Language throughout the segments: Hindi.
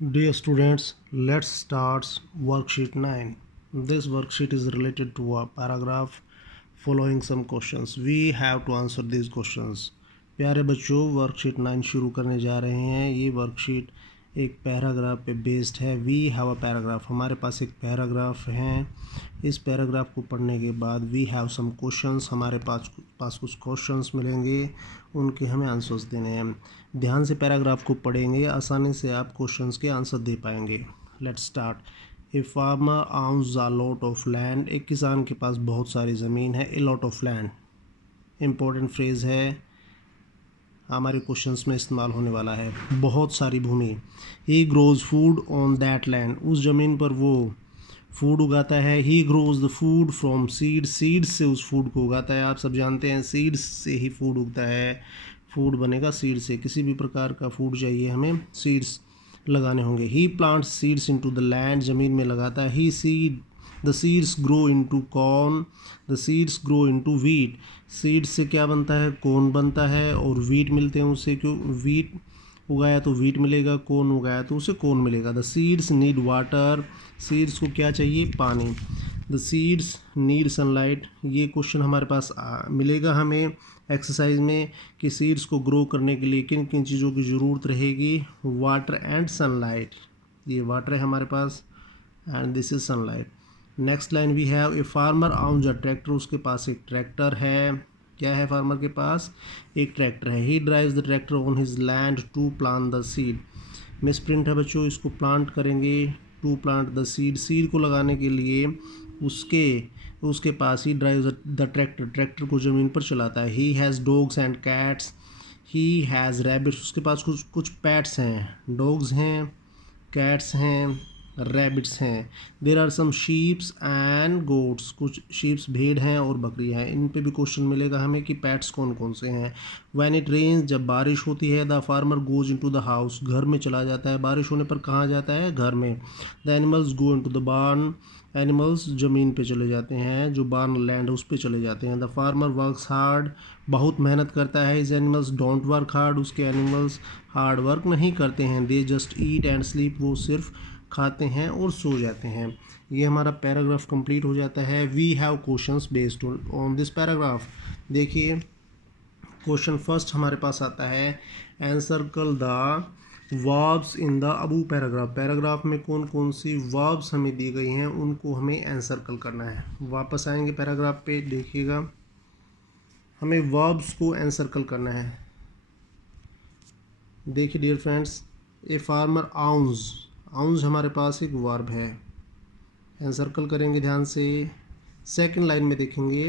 Dear students, let's start worksheet 9. This worksheet is related to a paragraph following some questions. We have to answer these questions. प्यारे बच्चों, वर्कशीट 9 शुरू करने जा रहे हैं। ये वर्कशीट एक पैराग्राफ पे बेस्ड है। वी हैव अ पैराग्राफ, हमारे पास एक पैराग्राफ है। इस पैराग्राफ को पढ़ने के बाद वी हैव सम क्वेश्चंस, हमारे पास कुछ क्वेश्चंस मिलेंगे, उनके हमें आंसर्स देने हैं। ध्यान से पैराग्राफ को पढ़ेंगे, आसानी से आप क्वेश्चंस के आंसर दे पाएंगे। Let's start. A farmer owns a lot of land, एक किसान के पास बहुत सारी ज़मीन है। ए lot of land important phrase है, हमारे क्वेश्चंस में इस्तेमाल होने वाला है। बहुत सारी भूमि। He grows food on that land, उस ज़मीन पर वो फूड उगाता है। He grows the food from seeds, seeds से उस फूड को उगाता है। आप सब जानते हैं सीड्स से ही फूड उगता है, फूड बनेगा सीड से। किसी भी प्रकार का फूड चाहिए हमें, सीड्स लगाने होंगे। He plants seeds into the land, ज़मीन में लगाता है। He seed the seeds grow into corn, the seeds grow into wheat, seeds से क्या बनता है, कॉर्न बनता है और वीट मिलते हैं उससे। क्यों, वीट उगाया तो वीट मिलेगा, कॉर्न उगाया तो उसे कॉर्न मिलेगा। The seeds need water, seeds को क्या चाहिए, पानी। द सीड्स नीड सनलाइट, ये क्वेश्चन हमारे पास मिलेगा हमें एक्सरसाइज में कि सीड्स को ग्रो करने के लिए किन किन चीज़ों की ज़रूरत रहेगी, वाटर एंड सनलाइट। ये वाटर है हमारे पास and this is sunlight. Next line we have a farmer owns a tractor, उसके पास एक ट्रैक्टर है। क्या है फार्मर के पास, एक ट्रैक्टर है। He drives the tractor on his land to plant the seed, misprint है बच्चों, इसको प्लांट करेंगे। To plant the seed, seed को लगाने के लिए उसके पास he drive the tractor, tractor को ज़मीन पर चलाता है। He has dogs and cats, he has rabbits, उसके पास कुछ पैट्स हैं, डॉग्स हैं, कैट्स हैं, रैबिट्स हैं। There are some sheeps and goats, कुछ शीप्स भेड़ हैं और बकरी हैं। इन पे भी क्वेश्चन मिलेगा हमें कि पैट्स कौन कौन से हैं। व्हेन इट रेन्स, जब बारिश होती है, the farmer goes into the house, घर में चला जाता है। बारिश होने पर कहाँ जाता है, घर में। The animals go into the barn, animals ज़मीन पे चले जाते हैं, जो बार्न लैंड है उस पे चले जाते हैं। द फार्मर वर्क्स हार्ड, बहुत मेहनत करता है। Is animals don't work hard, उसके एनिमल्स हार्ड वर्क नहीं करते हैं। They just eat and sleep, वो सिर्फ खाते हैं और सो जाते हैं। ये हमारा पैराग्राफ कंप्लीट हो जाता है। We have questions based on this paragraph. देखिए क्वेश्चन फर्स्ट हमारे पास आता है, encircle the verbs in the above paragraph, paragraph में कौन कौन सी वर्ब्स हमें दी गई हैं उनको हमें एनसर्कल करना है। वापस आएंगे पैराग्राफ पे, देखिएगा हमें वर्ब्स को एनसर्कल करना है। देखिए dear friends, a farmer owns, owns हमारे पास एक वर्ब है, एनसर्कल करेंगे ध्यान से। सेकंड लाइन में देखेंगे,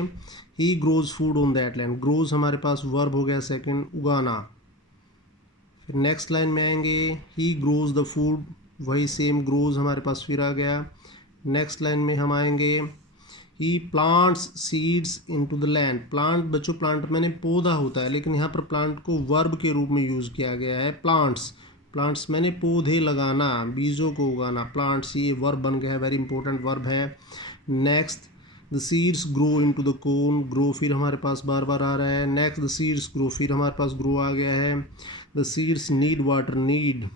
ही grows food on that land, grows हमारे पास वर्ब हो गया सेकंड, उगाना। फिर नेक्स्ट लाइन में आएंगे, ही ग्रोज द फूड, वही सेम ग्रोज हमारे पास फिर आ गया। नेक्स्ट लाइन में हम आएंगे, he plants seeds into the land, plant बच्चों, प्लांट मैंने पौधा होता है, लेकिन यहाँ पर प्लांट को वर्ब के रूप में यूज़ किया गया है। प्लांट्स, प्लांट्स मैंने पौधे लगाना, बीजों को उगाना, प्लांट्स ये वर्ब बन गया है, वेरी इंपॉर्टेंट वर्ब है। Next, the seeds grow into the cone, grow फिर हमारे पास बार बार आ रहा है। नेक्स्ट, द सीड्स ग्रो, फिर हमारे पास ग्रो आ गया है। The seeds need water, need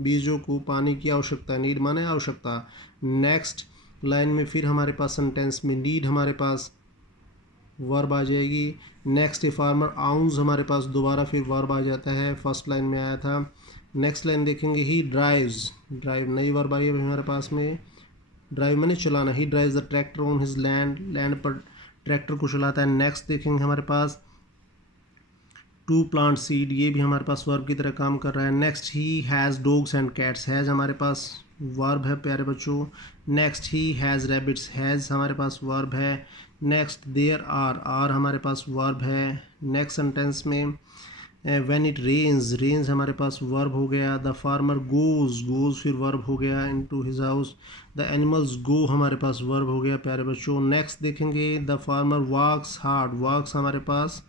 बीजों को पानी की आवश्यकता, नीड माने आवश्यकता। नेक्स्ट लाइन में फिर हमारे पास सेंटेंस में नीड हमारे पास वर्ब आ जाएगी। नेक्स्ट, ए फार्मर आउन्स हमारे पास दोबारा फिर वर्ब आ जाता है, फर्स्ट लाइन में आया था। नेक्स्ट लाइन देखेंगे, ही ड्राइव्स, ड्राइव नई वर्ब आई है हमारे पास में, ड्राइव मैंने चलाना। ही drives the tractor on his land, land पर ट्रैक्टर को चलाता है। नेक्स्ट देखेंगे हमारे पास टू प्लांट सीड, ये भी हमारे पास वर्ब की तरह काम कर रहा है। Next, he has dogs and cats, has हमारे पास वर्ब है प्यारे बच्चों। Next, he has rabbits, has हमारे पास वर्ब है। नेक्स्ट, देयर आर हमारे पास वर्ब है। नेक्स्ट सेंटेंस में व्हेन इट रेन्स, रेन्स हमारे पास वर्ब हो गया। द फार्मर गोज, गोज फिर वर्ब हो गया into his house. The animals go हमारे पास वर्ब हो गया प्यारे बच्चों। नेक्स्ट देखेंगे, the farmer works hard, works हमारे पास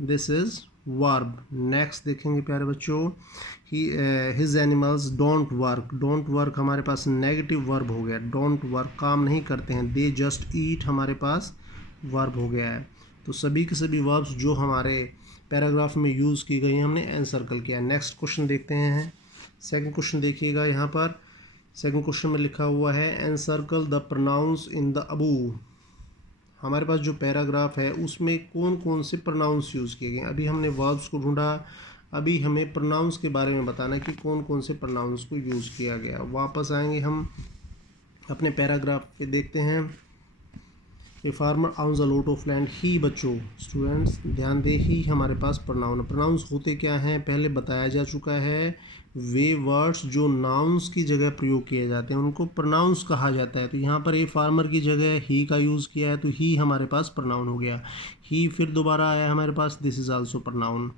दिस इज वर्ब। नेक्स्ट देखेंगे प्यारे बच्चों, his animals don't work, don't work हमारे पास नेगेटिव वर्ब हो गया, डोंट वर्क काम नहीं करते हैं। दे जस्ट ईट हमारे पास वर्ब हो गया है। तो सभी के सभी वर्ब्स जो हमारे पैराग्राफ में यूज़ की गई हैं हमने एनसर्कल किया। नेक्स्ट क्वेश्चन देखते हैं। सेकंड क्वेश्चन देखिएगा यहाँ पर। सेकंड क्वेश्चन में लिखा हुआ है encircle the pronounce in the Abu. हमारे पास जो पैराग्राफ है उसमें कौन कौन से प्रोनाउंस यूज़ किए गए। अभी हमने वर्ब्स को ढूंढा, अभी हमें प्रोनाउंस के बारे में बताना है कि कौन कौन से प्रोनाउंस को यूज़ किया गया। वापस आएंगे हम अपने पैराग्राफ पे, देखते हैं। A farmer owns a lot of land. He बच्चों स्टूडेंट्स ध्यान दे, ही हमारे पास प्रोनाउन। प्रोनाउंस होते क्या हैं पहले बताया जा चुका है। वे वर्ड्स जो नाउन्स की जगह प्रयोग किए जाते हैं उनको प्रोनाउंस कहा जाता है। तो यहाँ पर ए फार्मर की जगह ही का यूज़ किया है, तो ही हमारे पास प्रोनाउन हो गया। ही फिर दोबारा आया हमारे पास, this is also pronoun.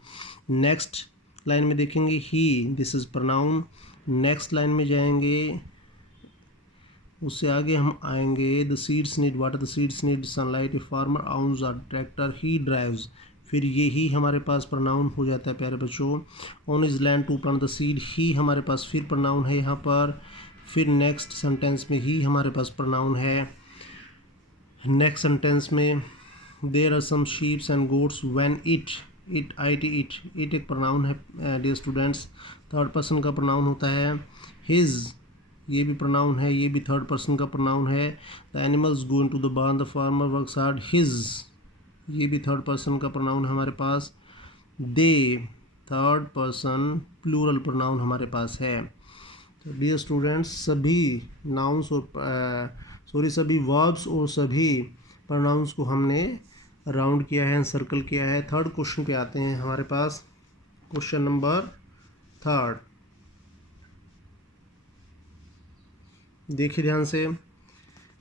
Next line में देखेंगे he, this is pronoun. Next line में जाएंगे, उससे आगे हम आएंगे। The seeds need water, the seeds need sunlight. A farmer owns a tractor, he drives. फिर ये ही हमारे पास प्रोनाउन हो जाता है प्यारे बच्चों। On his land to plant the seed, ही हमारे पास फिर प्रोनाउन है यहाँ पर। फिर नेक्स्ट सेंटेंस में ही हमारे पास प्रोनाउन है। नेक्स्ट सेंटेंस में there are some sheeps and goats when it it एक प्रोनाउन है डियर स्टूडेंट्स। थर्ड पर्सन का प्रोनाउन होता है। हिज, ये भी प्रोनाउन है, ये भी थर्ड पर्सन का प्रोनाउन है। The animals go into the barn, the farmer works hard, his, ये भी थर्ड पर्सन का प्रोनाउन है हमारे पास। They, third person plural pronoun हमारे पास है। तो डियर स्टूडेंट्स सभी नाउन्स और सभी वर्ब्स और सभी प्रोनाउंस को हमने राउंड किया है, सर्कल किया है। थर्ड क्वेश्चन पे आते हैं हमारे पास। क्वेश्चन नंबर थर्ड देखिए ध्यान से।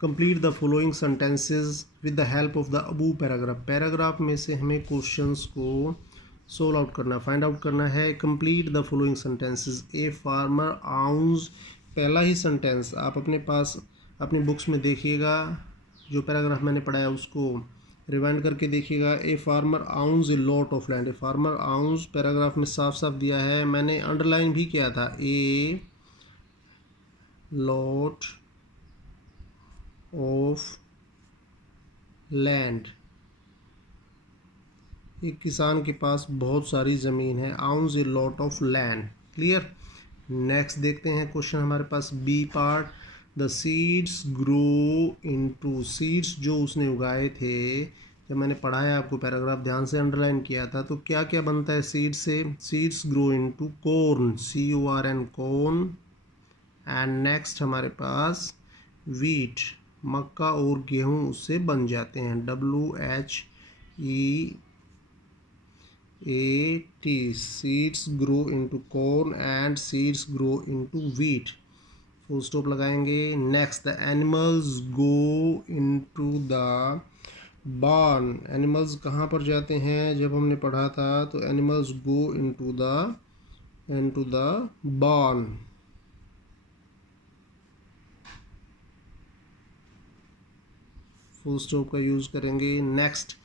Complete the following sentences with the help of the above paragraph. Paragraph में से हमें क्वेश्चंस को सोल्व आउट करना, फाइंड आउट करना है। Complete the following sentences. A farmer ounce, पहला ही सेंटेंस आप अपने पास अपनी बुक्स में देखिएगा। जो पैराग्राफ मैंने पढ़ाया उसको रिवाइंड करके देखिएगा। ए farmer ounce a lot of land. A farmer ounce paragraph में साफ साफ दिया है, मैंने अंडरलाइन भी किया था। ए लॉट ऑफ लैंड, एक किसान के पास बहुत सारी ज़मीन है। Owns a lot of land, clear. Next देखते हैं क्वेश्चन हमारे पास B part. The seeds grow into, seeds जो उसने उगाए थे, जब मैंने पढ़ाया आपको पैराग्राफ ध्यान से अंडरलाइन किया था, तो क्या क्या बनता है सीड्स से। Seeds grow into corn, CORN corn. And next हमारे पास वीट, मक्का और गेहूँ उससे बन जाते हैं। WHEAT, seeds grow into corn and seeds grow into wheat, full stop लगाएंगे। Next the animals go into the barn. Animals कहाँ पर जाते हैं, जब हमने पढ़ा था तो animals go into the barn. Full stop का यूज़ करेंगे। Next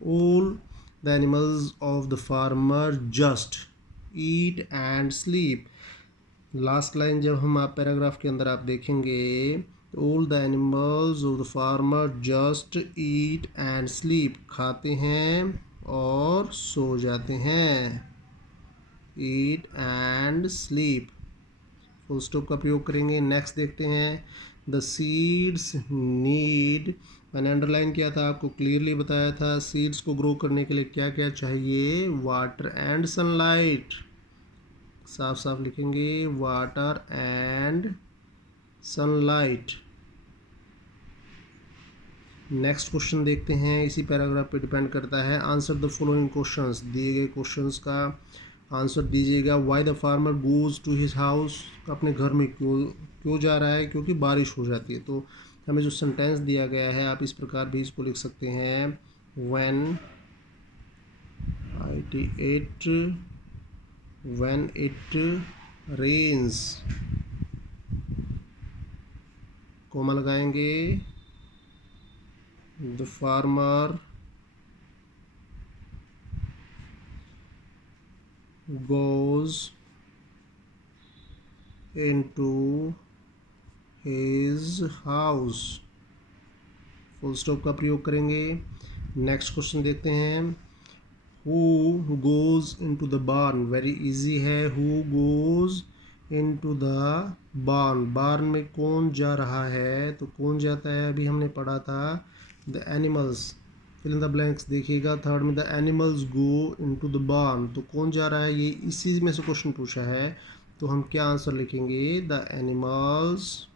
all the animals of the farmer just eat and sleep. Last line जब हम आप पैराग्राफ के अंदर आप देखेंगे, all the animals of the farmer just eat and sleep, खाते हैं और सो जाते हैं। ईट एंड स्लीप, फुल स्टॉप का प्रयोग करेंगे। नेक्स्ट देखते हैं द सीड्स नीड, मैंने अंडरलाइन किया था, आपको क्लियरली बताया था सीड्स को ग्रो करने के लिए क्या क्या चाहिए। वाटर एंड सनलाइट, साफ साफ लिखेंगे, water and sunlight. Next question देखते हैं, इसी पैराग्राफ पे डिपेंड करता है। आंसर द फॉलोइंग क्वेश्चंस, दिए गए क्वेश्चंस का आंसर दीजिएगा। Why the farmer goes to his house, अपने घर में क्यों जा रहा है, क्योंकि बारिश हो जाती है। तो हमें जो सेंटेंस दिया गया है आप इस प्रकार भी इसको लिख सकते हैं। when it rains, कोमा लगाएंगे। The farmer goes into his house, full stop का प्रयोग करेंगे। नेक्स्ट क्वेश्चन देखते हैं। Who goes into the barn, very easy है। Who goes into the barn. Barn में कौन जा रहा है? तो कौन जाता है अभी हमने पढ़ा था, the animals. Fill in the blanks देखिएगा, थर्ड में the animals go into the barn. तो कौन जा रहा है, ये इसी में से क्वेश्चन पूछा है। तो हम क्या आंसर लिखेंगे? The animals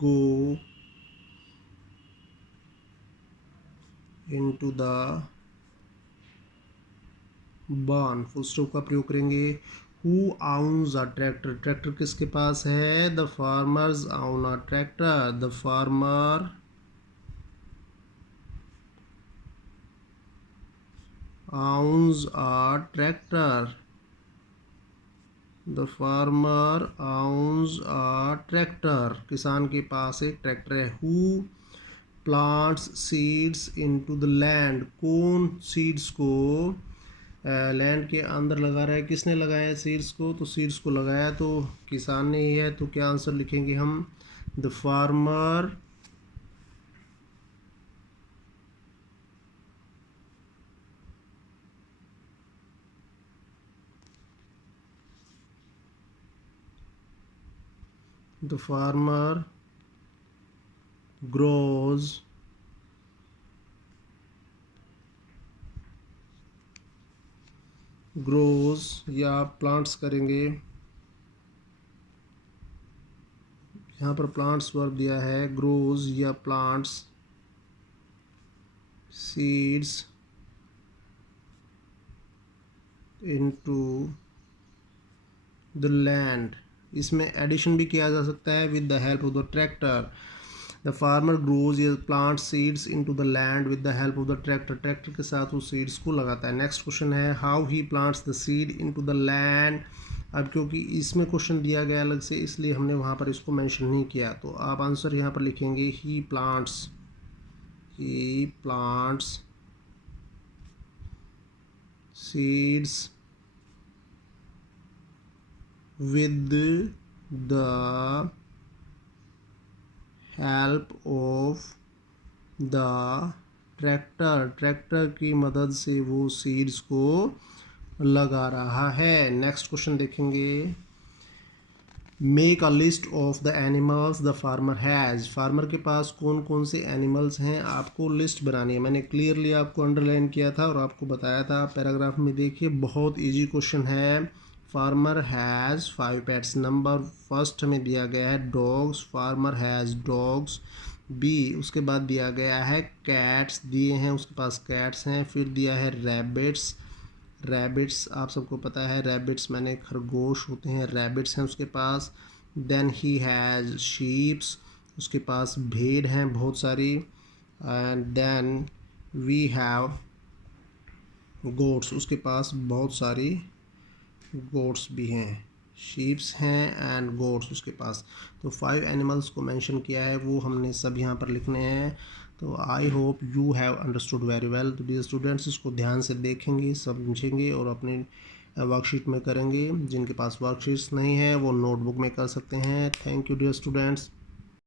go into the barn। Full stop का प्रयोग करेंगे। Who owns a tractor? Tractor किसके पास है? The farmers own a tractor। The farmer owns a tractor। The farmer owns a tractor। किसान के पास एक ट्रैक्टर है। Who plants seeds into the land? कौन सीड्स को लैंड के अंदर लगा रहा है? किसने लगाया है सीड्स को? तो सीड्स को लगाया तो किसान ने ही है। तो क्या आंसर लिखेंगे हम? द फार्मर ग्रोज या प्लांट्स करेंगे। यहाँ पर प्लांट्स वर्ब दिया है, ग्रोज या plants seeds into the land. इसमें एडिशन भी किया जा सकता है with the help of the tractor. The farmer grows या plant seeds into the land with the help of the tractor. Tractor के साथ वो सीड्स को लगाता है। नेक्स्ट क्वेश्चन है how he plants the seed into the land. अब क्योंकि इसमें क्वेश्चन दिया गया अलग से, इसलिए हमने वहाँ पर इसको मेंशन नहीं किया। तो आप आंसर यहाँ पर लिखेंगे he plants seeds with the help of the tractor की मदद से वो सीड्स को लगा रहा है। नेक्स्ट क्वेश्चन देखेंगे। Make a list of the animals the farmer has. Farmer के पास कौन कौन से एनिमल्स हैं, आपको लिस्ट बनानी है। मैंने क्लियरली आपको अंडरलाइन किया था और आपको बताया था। पैराग्राफ में देखिए, बहुत इजी क्वेश्चन है। Farmer has 5 pets. Number first में दिया गया है dogs. Farmer has dogs. B, उसके बाद दिया गया है कैट्स दिए हैं, उसके पास कैट्स हैं। फिर दिया है रैबिट्स आप सबको पता है, रैबिट्स मैंने खरगोश होते हैं, रैबिट्स हैं उसके पास। देन ही हैज़ शीप्स, उसके पास भेड़ हैं बहुत सारी। And then we have goats, उसके पास बहुत सारी गोट्स भी हैं। शीप्स हैं एंड गोट्स उसके पास। तो 5 एनिमल्स को मेंशन किया है, वो हमने सब यहाँ पर लिखने हैं। तो I hope you have understood very well. तो डियर स्टूडेंट्स, इसको ध्यान से देखेंगे, समझेंगे और अपने वर्कशीट में करेंगे। जिनके पास वर्कशीट्स नहीं है वो नोटबुक में कर सकते हैं। Thank you dear students.